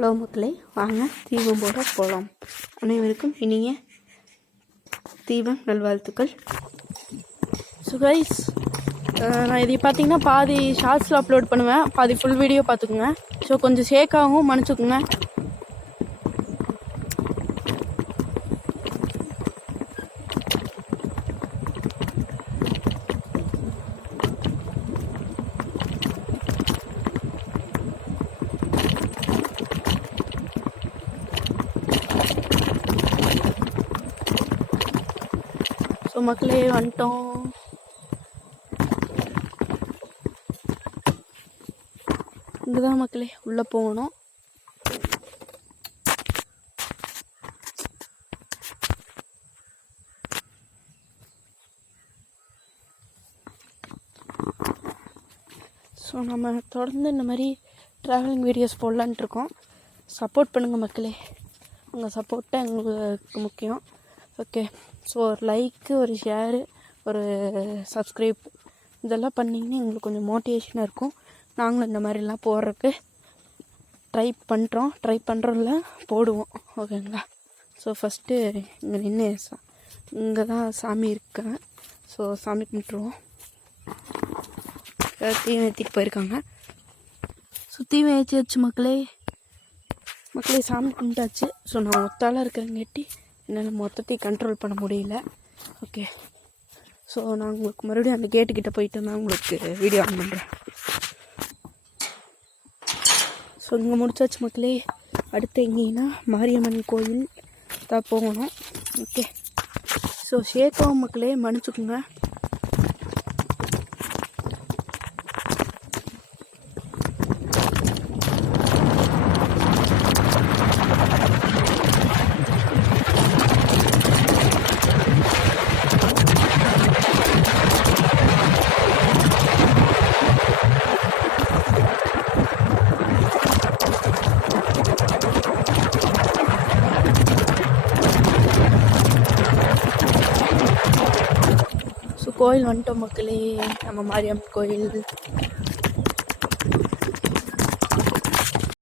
Hello மக்களே, வாங்க தீபம் போட போகலாம். அனைவருக்கும் இனிய தீபம் நல்வாழ்த்துக்கள். ஸோ கைஸ், நான் இதை பார்த்தீங்கன்னா பாதி ஷார்ட்ஸில் அப்லோட் பண்ணுவேன், பாதி ஃபுல் வீடியோ பார்த்துக்குங்க. ஸோ கொஞ்சம் ஷேக்காகவும் மன்னிச்சுக்குங்க. ஸோ மக்களே வந்துட்டோம். இங்கே தான் மக்களே உள்ளே போகணும். ஸோ நம்ம தொடர்ந்து இந்த மாதிரி ட்ராவலிங் வீடியோஸ் போடலான்ட்டு இருக்கோம். சப்போர்ட் பண்ணுங்கள் மக்களே, உங்கள் சப்போர்ட் தான் எங்களுக்கு முக்கியம். ஓகே, ஸோ ஒரு லைக்கு, ஒரு ஷேரு, ஒரு சப்ஸ்கிரைப் இதெல்லாம் பண்ணிங்கன்னா எங்களுக்கு கொஞ்சம் மோட்டிவேஷனாக இருக்கும். நாங்களும் இந்த மாதிரிலாம் போடுறதுக்கு ட்ரை பண்ணுறோம்ல, போடுவோம். ஓகேங்களா? ஸோ ஃபஸ்ட்டு இங்கே நின்று இங்கே தான் சாமி இருக்கேன். ஸோ சாமி கும்பிட்டுருவோம். தீவம் ஏற்றிட்டு போயிருக்காங்க. ஸோ தீவம் ஏற்றியாச்சு மக்களே சாமி கும்பிட்டாச்சு. ஸோ நான் ஒத்தாளாக இருக்கிறங்காட்டி என்னால் மொத்தத்தையும் கண்ட்ரோல் பண்ண முடியல. ஓகே, ஸோ நான் உங்களுக்கு மறுபடியும் அந்த கேட்டுக்கிட்ட போயிட்டு நான் உங்களுக்கு வீடியோ ஆன் பண்ணுறேன். ஸோ இங்கே முடிச்சாச்சு மக்களே. அடுத்து எங்கேன்னா மாரியம்மன் கோயில் தான் போகணும். ஓகே, ஸோ ஷேக்காவும் மக்களே மன்னிச்சுக்குங்க. கோயில் வந்துட்டோம் மக்களே, நம்ம மாரியம்மன் கோயில்.